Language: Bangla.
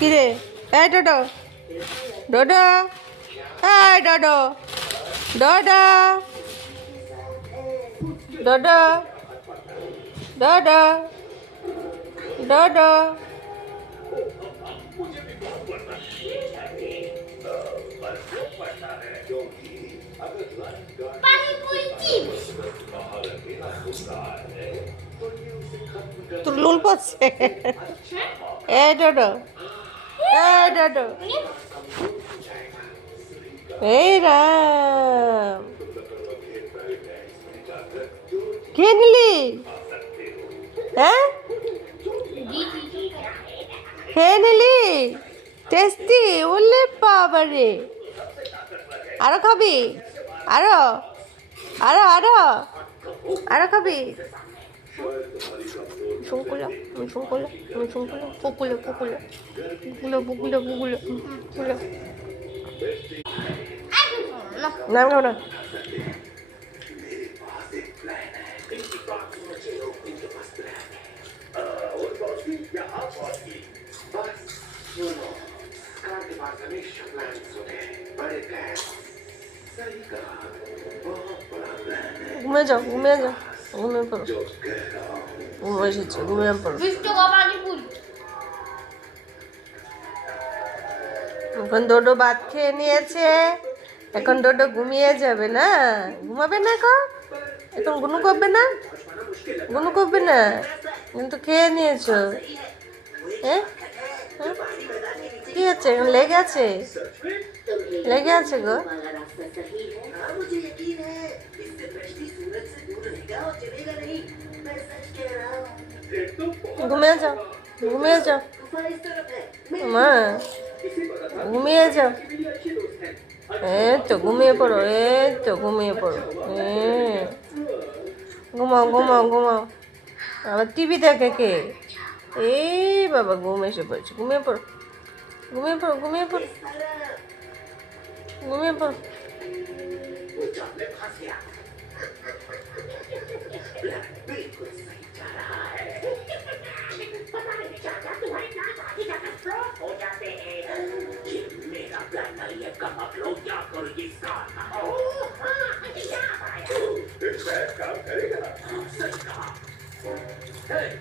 কিরে এই ডোডো ডোডো এই ডোডো ডোডো ডোডো ডোডো ডোডো তোর লুল পড়ছে এই ডোডো এই ডোডো এই রাম কে নিলি হ্যাঁ খেয়ে নিলি টেস্টি ওলে বাবা রে আরো খাবি আরো আরো আরো আরো খাবি শঙ্কুলা শঙ্কুলা শঙ্কুলা পুকুলা পুকুলা পুকুলা পুকুলা পুকুলা পুকুলা নাম খাও না ঘুমিয়ে যাও ঘুমিয়ে যাও ঘুমিয়ে পড়ো ঘুমিয়ে এসেছে ঘুমিয়ে পড়ো এখন ডোডো ভাত খেয়ে নিয়েছে এখন ডোডো ঘুমিয়ে যাবে না ঘুমাবে না এখন গুনু করবে না গুনু করবে না কিন্তু খেয়ে নিয়েছো হ্যাঁ কি আছে লেগে আছে লেগে আছে গো ঘুমিয়ে যাও ঘুমিয়ে যাও মা ঘুমিয়ে যাও এই তো ঘুমিয়ে পড়ো এই তো ঘুমিয়ে পড়ো ঘুমাও ঘুমাও ঘুমাও আবার টিভি দেখে কে এই বাবা ঘুম এসে পড়েছে ঘুমিয়ে পড়ো ঘুমিয়ে পড়ো ঘুমিয়ে পড়ো ঘুমিয়ে পড়ো Hey!